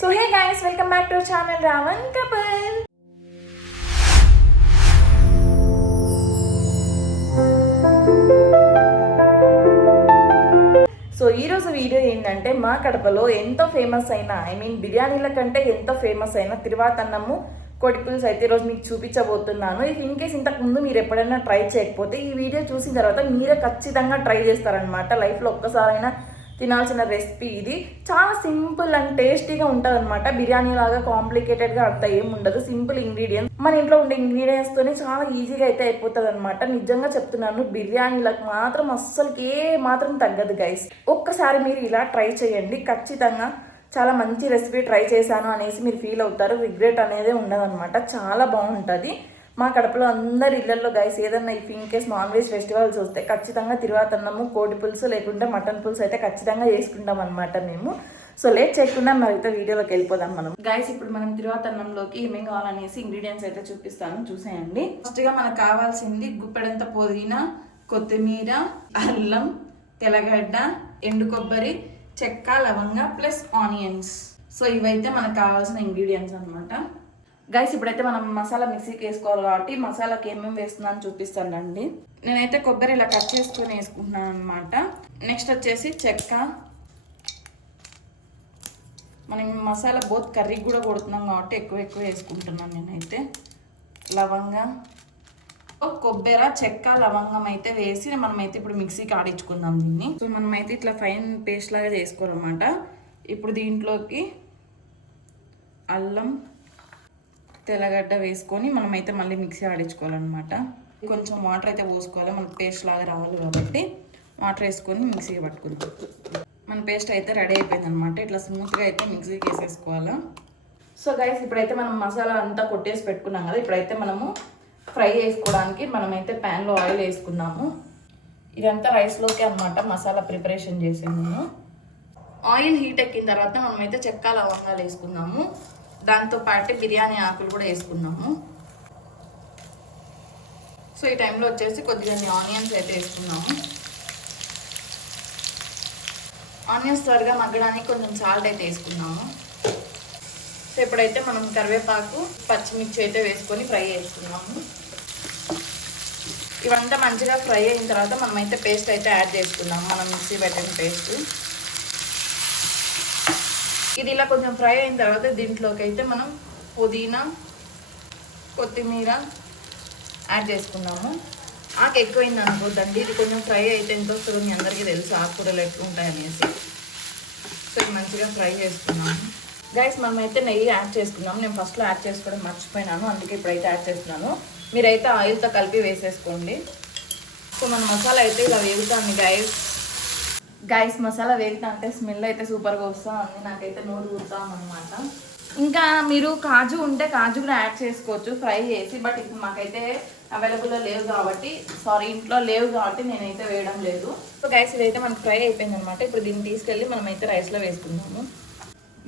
So hey guys, welcome back to our channel Ravan Couple. So ఈరోజు video ఏంటంటే మా కడపలో ఎంతో ఫేమస్ అయిన బిర్యానీల కంటే ఎంతో ఫేమస్ అయిన తిరువాతన్నము కోడిపుల్స్ అయితే ఈరోజు మీకు చూపించబోతున్నాను. ఇన్ కేస్ ఇంతకు ముందు మీరు ఎప్పుడైనా ట్రై చేయకపోతే ఈ వీడియో చూసిన తర్వాత మీరే ఖచ్చితంగా ట్రై చేస్తారనమాట. లైఫ్లో ఒక్కసారైనా తినాల్సిన రెసిపీ ఇది. చాలా సింపుల్ అండ్ టేస్టీగా ఉంటుంది అనమాట. బిర్యానీ లాగా కాంప్లికేటెడ్గా అంత ఏముండదు. సింపుల్ ఇంగ్రీడియంట్స్, మన ఇంట్లో ఉండే ఇంగ్రీడియంట్స్తోనే చాలా ఈజీగా అయితే అయిపోతుంది అనమాట. నిజంగా చెప్తున్నాను, బిర్యానీలకు మాత్రం అస్సలకి ఏ మాత్రం తగ్గదు గైస్. ఒక్కసారి మీరు ఇలా ట్రై చేయండి, ఖచ్చితంగా చాలా మంచి రెసిపీ ట్రై చేశాను అనేసి మీరు ఫీల్ అవుతారు. రిగ్రెట్ అనేది ఉండదన్నమాట. చాలా బాగుంటుంది. మా కడపలో అందరి ఇళ్లలో గైస్ ఏదన్నా in case non veg festivals వస్తే ఖచ్చితంగా తిరువాతన్నము, కోడి పులుసు లేకుంటే మటన్ పులుసు అయితే ఖచ్చితంగా చేసుకుంటాం అనమాట మేము. సో లేట్ చేయకుండా మరైతే వీడియోలోకి వెళ్ళిపోదాం మనం. గైస్ ఇప్పుడు మనం తిరువాతన్నంలోకి ఏమేం కావాలనేసి ఇంగ్రీడియంట్స్ అయితే చూపిస్తాను, చూసేయండి. ఫస్ట్గా మనకు కావాల్సింది గుప్పెడంత పుదీనా, కొత్తిమీర, అల్లం, తెల్లగడ్డ, ఎండు కొబ్బరి, చెక్క, లవంగ ప్లస్ ఆనియన్స్. సో ఇవైతే మనకు కావాల్సిన ఇంగ్రీడియంట్స్ అనమాట. గైస్ ఇప్పుడైతే మనం మసాలా మిక్సీకి వేసుకోవాలి కాబట్టి మసాలాకి ఏమేమి వేస్తున్నాను చూపిస్తానండి. నేనైతే కొబ్బరి ఇలా కట్ చేసుకొని వేసుకుంటున్నాను అనమాట. నెక్స్ట్ వచ్చేసి చెక్క, మనం మసాలా బోత్ కర్రీకి కూడా కొడుతున్నాం కాబట్టి ఎక్కువ వేసుకుంటున్నాను నేనైతే. లవంగ, కొబ్బరి, చెక్క, లవంగం అయితే వేసి మనమైతే ఇప్పుడు మిక్సీకి ఆడించుకుందాం దీన్ని. సో మనమైతే ఇట్లా ఫైన్ పేస్ట్ లాగా చేసుకోవాలన్నమాట. ఇప్పుడు దీంట్లోకి అల్లం, తెల్లగడ్డ వేసుకొని మనమైతే మళ్ళీ మిక్సీ ఆడించుకోవాలన్నమాట. కొంచెం వాటర్ అయితే పోసుకోవాలి, మనకు పేస్ట్ లాగా రావాలి కాబట్టి వాటర్ వేసుకొని మిక్సీకి పట్టుకుందాం. మన పేస్ట్ అయితే రెడీ అయిపోయింది అనమాట. ఇట్లా స్మూత్గా అయితే మిక్సీకి వేసేసుకోవాలా. సో గైస్ ఇప్పుడైతే మనం మసాలా అంతా కొట్టేసి పెట్టుకున్నాం కదా. ఇప్పుడైతే మనము ఫ్రై చేసుకోవడానికి మనమైతే ప్యాన్లో ఆయిల్ వేసుకుందాము. ఇదంతా రైస్లోకి అనమాట మసాలా ప్రిపరేషన్ చేసాము. ఆయిల్ హీట్ ఎక్కిన తర్వాత మనమైతే చెక్క, లవంగాలు వేసుకుందాము. దాంతో పాటు బిర్యానీ ఆకులు కూడా వేసుకున్నాము. సో ఈ టైంలో వచ్చేసి కొద్దిగా ఆనియన్స్ అయితే వేసుకున్నాము. ఆనియన్స్ త్వరగా మగ్గడానికి కొంచెం సాల్ట్ అయితే వేసుకున్నాము. సో ఇప్పుడైతే మనం కరివేపాకు, పచ్చిమిర్చి అయితే వేసుకొని ఫ్రై చేసుకున్నాము. ఇవంతా మంచిగా ఫ్రై అయిన తర్వాత మనమైతే పేస్ట్ అయితే యాడ్ చేసుకున్నాము, మనం మిక్సీ పెట్టిన పేస్ట్. ఇది ఇలా కొంచెం ఫ్రై అయిన తర్వాత దీంట్లోకి అయితే మనం పుదీనా, కొత్తిమీర యాడ్ చేసుకున్నాము. ఆకు ఎక్కువైంది అనుకోద్దండి, ఇది కొంచెం ఫ్రై అయితే ఎంత వస్తుందో మీ అందరికీ తెలుసు ఆకుకూరలు ఎట్లా ఉంటాయనేసి. సో ఇది మంచిగా ఫ్రై చేసుకున్నాము. గైస్ మనమైతే నెయ్యి యాడ్ చేసుకున్నాము. నేను ఫస్ట్లో యాడ్ చేసుకోవడం మర్చిపోయినాను, అందుకే ఇప్పుడైతే యాడ్ చేస్తున్నాను. మీరైతే ఆయిల్తో కలిపి వేసేసుకోండి. సో మన మసాలా అయితే ఇలా వేగుతుంది గైస్ మసాలా వేగుతా అంటే స్మెల్ అయితే సూపర్గా వస్తుంది. నాకైతే నోరు ఊరుతామన్నమాట. ఇంకా మీరు కాజు ఉంటే కాజు కూడా యాడ్ చేసుకోవచ్చు ఫ్రై చేసి, బట్ ఇప్పుడు మాకైతే అవైలబుల్లో లేవు కాబట్టి ఇంట్లో లేవు కాబట్టి నేనైతే వేయడం లేదు. సో గైస్ ఇదైతే మనకు ఫ్రై అయిపోయింది అనమాట. ఇప్పుడు దీన్ని తీసుకెళ్ళి మనమైతే రైస్లో వేసుకుందాము.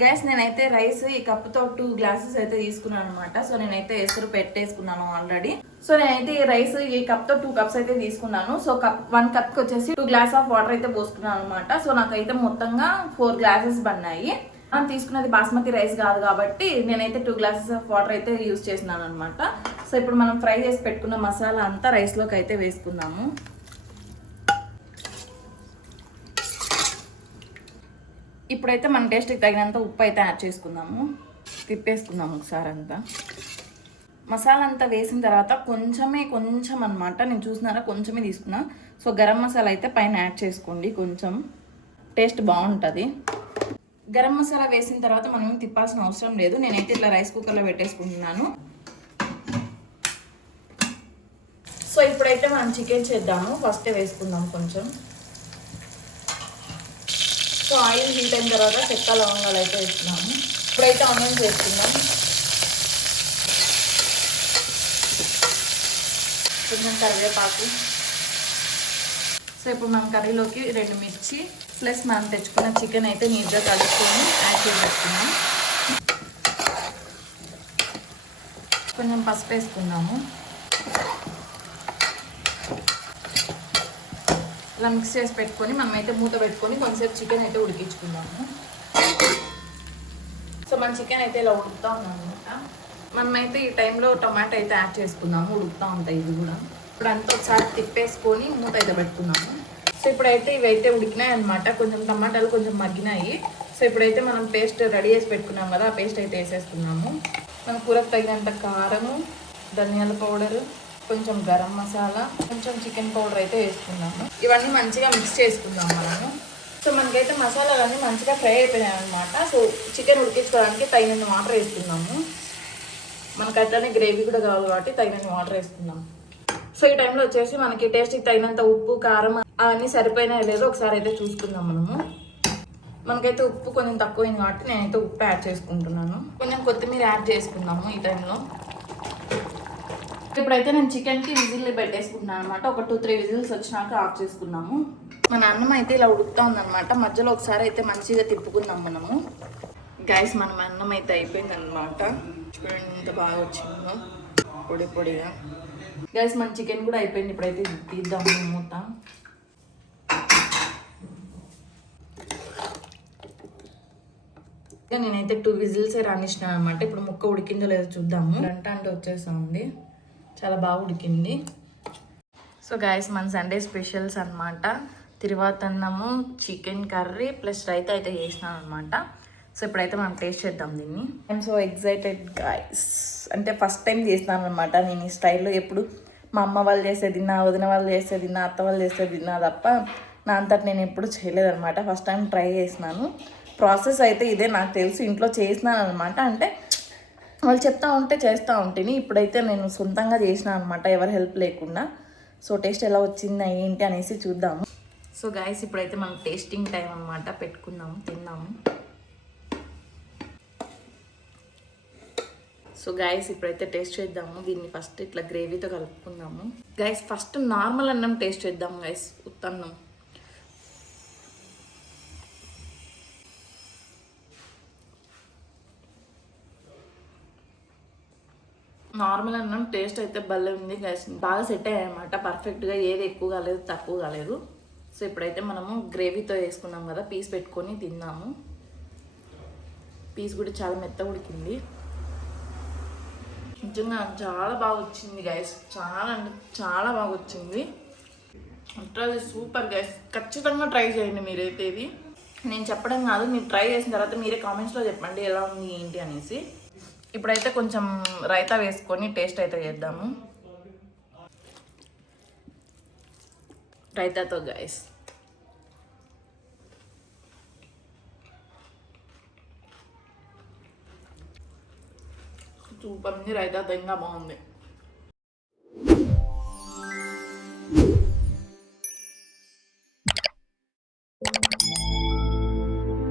గ్యాస్ నేనైతే రైస్ ఈ కప్తో 2 గ్లాసెస్ అయితే తీసుకున్నాను అనమాట. సో నేనైతే ఎసురు పెట్టేసుకున్నాను ఆల్రెడీ. సో నేనైతే ఈ రైస్ ఈ కప్తో 2 కప్స్ అయితే తీసుకున్నాను. సో 1 కప్కి వచ్చేసి 2 గ్లాస్ ఆఫ్ వాటర్ అయితే పోసుకున్నాను అనమాట. సో నాకైతే మొత్తంగా 4 గ్లాసెస్ పడినాయి. మనం తీసుకున్నది బాస్మతి రైస్ కాదు కాబట్టి నేనైతే 2 గ్లాసెస్ ఆఫ్ వాటర్ అయితే యూజ్ చేసినాను అనమాట. సో ఇప్పుడు మనం ఫ్రై చేసి పెట్టుకున్న మసాలా అంతా రైస్లోకి అయితే వేసుకుందాము. ఇప్పుడైతే మన టేస్ట్కి తగినంత ఉప్పు అయితే యాడ్ చేసుకుందాము. తిప్పేసుకుందాము ఒకసారి అంతా. మసాలా అంతా వేసిన తర్వాత కొంచెం అనమాట, నేను చూసినారా కొంచెమే తీసుకున్నా. సో గరం మసాలా అయితే పైన యాడ్ చేసుకోండి, కొంచెం టేస్ట్ బాగుంటుంది. గరం మసాలా వేసిన తర్వాత మనం తిప్పాల్సిన అవసరం లేదు. నేనైతే ఇట్లా రైస్ కుక్కర్లో పెట్టేసుకుంటున్నాను. సో ఇప్పుడైతే మనం చికెన్ చేద్దాము. ఫస్ట్ వేసుకుందాం కొంచెం. సో ఆయిల్ హీట్ అయిన తర్వాత చెక్క, లవంగాలు అయితే వేస్తున్నాము. ఇప్పుడైతే ఆనియన్స్ వేసుకుందాం. కొంచెం కరివేపాకు. సో ఇప్పుడు మనం కర్రీలోకి 2 మిర్చి ప్లస్ మనం తెచ్చుకున్న చికెన్ అయితే నీట్గా కలుపుకొని యాడ్ చేసేసుకున్నాం. కొంచెం పసుపు వేసుకున్నాము. ఇలా మిక్స్ చేసి పెట్టుకొని మనమైతే మూత పెట్టుకొని కొంచెంసేపు చికెన్ అయితే ఉడికించుకుందాము. సో మన చికెన్ అయితే ఇలా ఉడుకుతూ ఉన్నాం అనమాట. మనమైతే ఈ టైంలో టొమాటో అయితే యాడ్ చేసుకుందాము, ఉడుకుతూ ఉంటాయి ఇది కూడా. ఇప్పుడు అంతా ఒకసారి తిప్పేసుకొని మూత అయితే పెట్టుకున్నాము. సో ఇప్పుడైతే ఇవైతే ఉడికినాయి అనమాట, కొంచెం టమాటాలు కొంచెం మగ్గినాయి. సో ఇప్పుడైతే మనం పేస్ట్ రెడీ చేసి పెట్టుకున్నాం కదా, ఆ పేస్ట్ అయితే వేసేస్తున్నాము. మన కూరకు తగినంత కారము, ధనియాల పౌడరు, కొంచెం గరం మసాలా, కొంచెం చికెన్ పౌడర్ అయితే వేసుకున్నాము. ఇవన్నీ మంచిగా మిక్స్ చేసుకుందాం మనము. సో మనకైతే మసాలాలన్నీ మంచిగా ఫ్రై అయిపోయాయి అనమాట. సో చికెన్ ఉడికించుకోవడానికి తగినంత వాటర్ వేసుకున్నాము. మనకు అట్లనే గ్రేవీ కూడా కావాలి కాబట్టి తగినంత వాటర్ వేసుకున్నాం. సో ఈ టైంలో వచ్చేసి మనకి టేస్ట్కి తగినంత ఉప్పు, కారం అవన్నీ సరిపోయినాయో లేదో ఒకసారి అయితే చూసుకుందాం మనము. మనకైతే ఉప్పు కొంచెం తక్కువైంది కాబట్టి నేనైతే ఉప్పు యాడ్ చేసుకుంటున్నాను. కొంచెం కొత్తిమీర యాడ్ చేసుకుందాము ఈ టైంలో. ఇప్పుడైతే నేను చికెన్కి విజిల్ పెట్టేసుకుంటున్నాను అనమాట. ఒక 2-3 విజిల్స్ వచ్చినాక ఆఫ్ చేసుకున్నాము. మన అన్నం అయితే ఇలా ఉడుకుతా ఉందన్నమాట. మధ్యలో ఒకసారి అయితే మంచిగా తిప్పుకుందాం మనము. గైస్ మన అన్నం అయితే అయిపోయింది అనమాట. చూడండి ఎంత బాగా వచ్చిందో పొడి పొడిగా. గైస్ మన చికెన్ కూడా అయిపోయింది. ఇప్పుడైతే తీద్దాము మూత. నేనైతే 2 విజిల్సే రానిచ్చినాను అనమాట. ఇప్పుడు ముక్క ఉడికిందో లేదో చూద్దాము. అంటే వచ్చేస్తుంది, చాలా బాగా ఉడికింది. సో గైస్ మన సండే స్పెషల్స్ అనమాట. తిరువాతన్నము, చికెన్ కర్రీ ప్లస్ రైతా అయితే చేసినాను అనమాట. సో ఇప్పుడైతే మనం టేస్ట్ చేద్దాం దీన్ని. I'm so excited guys. అంటే ఫస్ట్ టైం చేసినాను అనమాట నేను ఈ స్టైల్లో. ఎప్పుడు మా అమ్మ వాళ్ళు చేసేది తిన్నా, వదిన వాళ్ళు చేసేది తిన్నా, అత్త వాళ్ళు చేసేది తిన్నా తప్ప నా అంతటి నేను ఎప్పుడు చేయలేదన్నమాట. ఫస్ట్ టైం ట్రై చేసినాను. ప్రాసెస్ అయితే ఇదే, నాకు తెలుసు ఇంట్లో చేసినాను అనమాట. అంటే వాళ్ళు చెప్తా ఉంటే చేస్తూ ఉంటుంది. ఇప్పుడైతే నేను సొంతంగా చేసినాను అనమాట, ఎవరు హెల్ప్ లేకుండా. సో టేస్ట్ ఎలా వచ్చింది ఏంటి అనేసి చూద్దాము. సో గైస్ ఇప్పుడైతే మనం టేస్టింగ్ టైం అనమాట, పెట్టుకుందాము, తిందాము. సో గైస్ ఇప్పుడైతే టేస్ట్ చేద్దాము దీన్ని. ఫస్ట్ ఇట్లా గ్రేవీతో కలుపుకుందాము. గైస్ ఫస్ట్ నార్మల్ అన్నం టేస్ట్ చేద్దాము గైస్, ఉత్తన్నం. నార్మల్ అన్నం టేస్ట్ అయితే భలే ఉంది గైస్. బాగా సెట్ అయ్యాయి అనమాట, పర్ఫెక్ట్గా. ఏది ఎక్కువ కాలేదు తక్కువ కాలేదు. సో ఇప్పుడైతే మనము గ్రేవీతో వేసుకున్నాం కదా, పీస్ పెట్టుకొని తిందాము. పీస్ కూడా చాలా మెత్తగా ఉడికింది. నిజంగా చాలా బాగా వచ్చింది గైస్, చాలా అంటే చాలా బాగా వచ్చింది. ట్రై సూపర్ గైస్, ఖచ్చితంగా ట్రై చేయండి మీరైతే. ఇది నేను చెప్పడం కాదు, మీరు ట్రై చేసిన తర్వాత మీరే కామెంట్స్లో చెప్పండి ఎలా ఉంది ఏంటి అనేసి. ఇప్పుడైతే కొంచెం రైతా వేసుకొని టేస్ట్ అయితే చేద్దాము రైతాతో గైస్. సూపర్ ఉంది రైతాతో, ఇంకా బాగుంది.